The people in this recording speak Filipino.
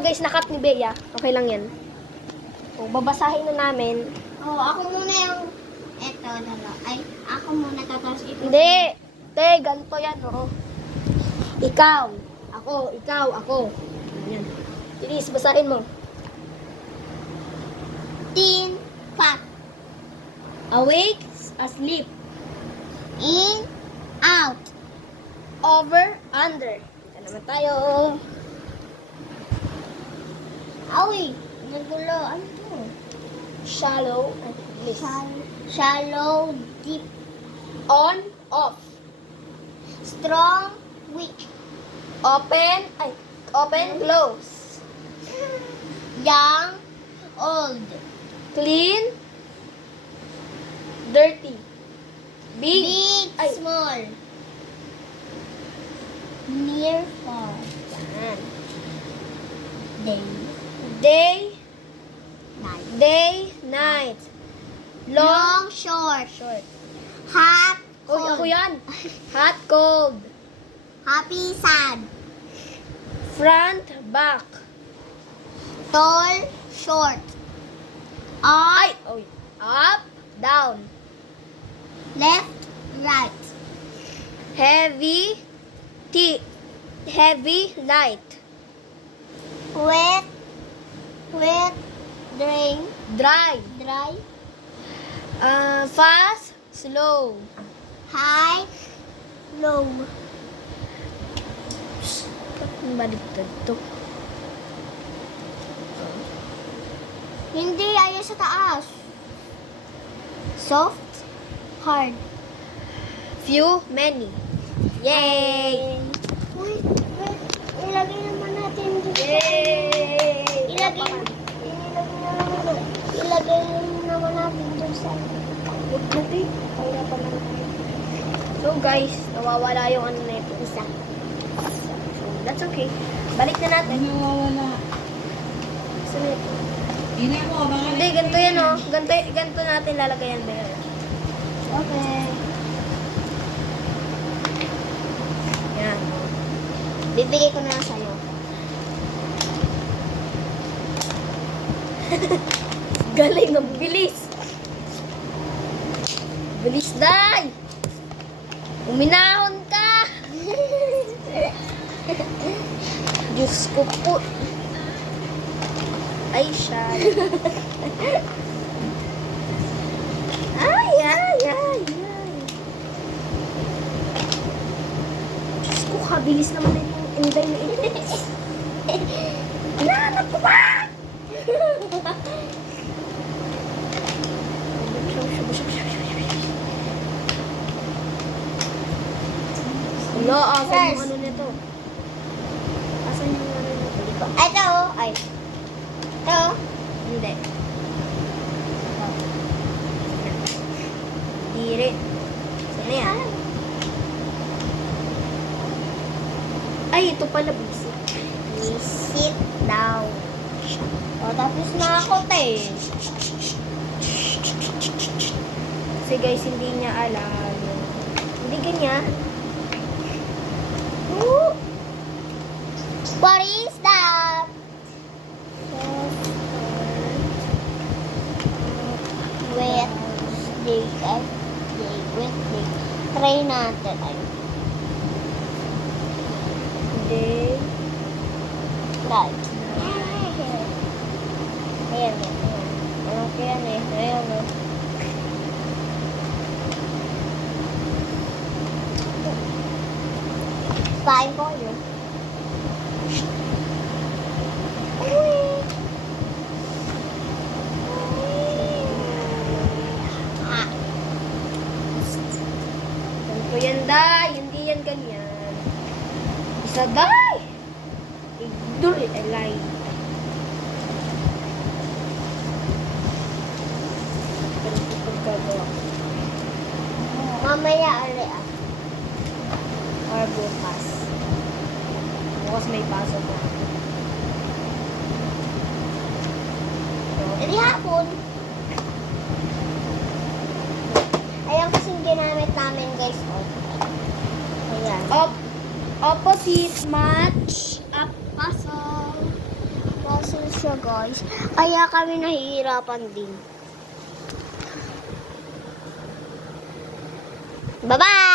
guys, nakat ni Bea. Okay lang yan. So, babasahin na namin. Oh, ako muna yung... Eto, dalawa. Ay, ako muna tapos ito. Hindi. Te, ganito yan, oh. Ikaw. Ako. Ikaw. Ako. Yan. Bilis, basahin mo. Tin, fat. Awake, asleep. In, out. Over, under. Dito naman tayo. Awi, nagulo. Ano to? Shallow, and bliss. Shallow, deep. On, off. Strong, weak. Open, close. Young, old. Clean, dirty. Big, Big, ay, small. Near, far. yan. Day, Day, night. night. Long, short. Short. Hot, Uy, cold. ako yan. Hot, cold. Happy, sad. Front, back. Tall, short. Ay, oy. Up, down. Left, right. Heavy, light. Wet, drain, Dry. dry. Fast, slow. High, low. Ba't baligtad to? Hindi, ayaw sa taas. Soft, hard. Few, many. Yay! Uy, ilagay naman natin dito. Yay! Ilagay naman natin dito sa... Huwag natin. Pahirapan naman tayo. So guys, nawawala yung ano na ito. Isa. So, that's okay. Balik na natin. Nawawala. Saan na ito? Hindi mo, baka Hindi, ganito yan oh. Ganito natin lalagayan ba yun? Okay. Yan. Bibigay ko na lang sa'yo. Galing, ang bilis. Bilis, Day! Uminahon ka! Diyos ko po. Ay, siya. Ay, ay, ay, ay. Diyos ko, kabilis naman na yung inday na ito. Hinahanap ko ba? Wala, asan yung ano nito? Asan yung ano nito? Dito. Ito, ay. Ito. Hindi. Dire. Saan yan? Ay, ito pala basic. Sit down. O, tapos na ako, te. Kasi guys, hindi niya alam. Hindi ganyan. Ooh. What is that? Wet day. Ay, day. Wet day. Try natin. Ay, Hindi. try. Ayan, ayan. Ano ko yan eh. Ayan, oh. Pain ko yun. Ah, Ganito yan, Day. Hindi yan ganyan. Isa, Day! Idol, alay. Ganito pagkagawa. mamaya ulit ah. Or bukas. Bukas may pasok na. Hindi hapon. Ayan kasing ginamit namin guys. Oh. Ayan. Opposite match up puzzle. puzzle siya, guys. Kaya kami nahihirapan din. Bye-bye!